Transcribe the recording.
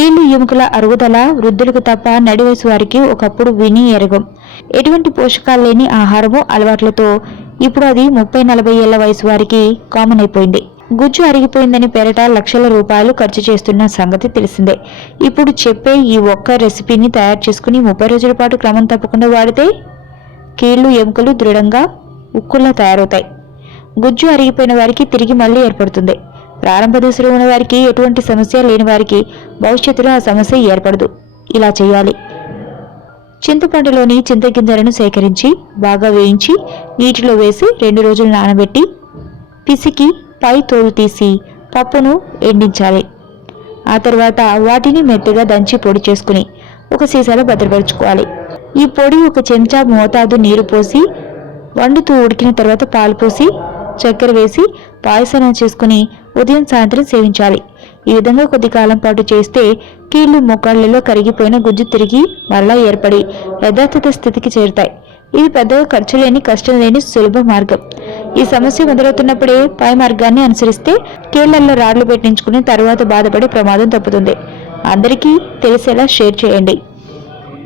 కీళ్ళు ఎముకల అరుగుదల వృద్ధులకు తప్ప నడివయసు వారికి ఒకప్పుడు విని ఎరగం. ఎటువంటి పోషకాలు లేని ఆహారము అలవాట్లతో ఇప్పుడు అది ముప్పై నలభై ఏళ్ళ వయసు వారికి కామన్ అయిపోయింది. గుజ్జు అరిగిపోయిందని పేరట లక్షల రూపాయలు ఖర్చు చేస్తున్న సంగతి తెలిసిందే. ఇప్పుడు చెప్పే ఈ ఒక్క రెసిపీని తయారు చేసుకుని ముప్పై రోజుల పాటు క్రమం తప్పకుండా వాడితే కీళ్ళు ఎముకలు దృఢంగా ఉక్కుల్లా తయారవుతాయి. గుజ్జు అరిగిపోయిన వారికి తిరిగి మళ్ళీ ఏర్పడుతుంది. ప్రారంభ దశలో ఉన్న వారికి ఎటువంటి సమస్య లేని వారికి భవిష్యత్తులో ఆ సమస్య ఏర్పడదు. ఇలా చేయాలి. చింతపండులోని చింతగింజలను సేకరించి బాగా వేయించి నీటిలో వేసి రెండు రోజులు నానబెట్టి పిసికి పై తోలు తీసి పప్పును ఎండించాలి. ఆ తర్వాత వాటిని మెత్తగా దంచి పొడి చేసుకుని ఒక సీసాలో భద్రపరుచుకోవాలి. ఈ పొడి ఒక చెంచా మోతాదు నీరు పోసి వండుతూ ఉడికిన తర్వాత పాలు పోసి చక్కెర వేసి పాయసం చేసుకుని ఉదయం సాయంత్రం సేవించాలి. ఈ విధంగా కొద్ది కాలం పాటు చేస్తే కీళ్ళు మోకాళ్ళలో కరిగిపోయిన గుజ్జు తిరిగి మరలా ఏర్పడి యథాతథ స్థితికి చేరుతాయి. ఇది పెద్దగా ఖర్చు లేని కష్టం లేని సులభ మార్గం. ఈ సమస్య మొదలవుతున్నప్పుడే పై మార్గాన్ని అనుసరిస్తే కీళ్ళలో రాళ్ళు పెట్టించుకుని తర్వాత బాధపడే ప్రమాదం తప్పుతుంది. అందరికీ తెలిసేలా షేర్ చేయండి.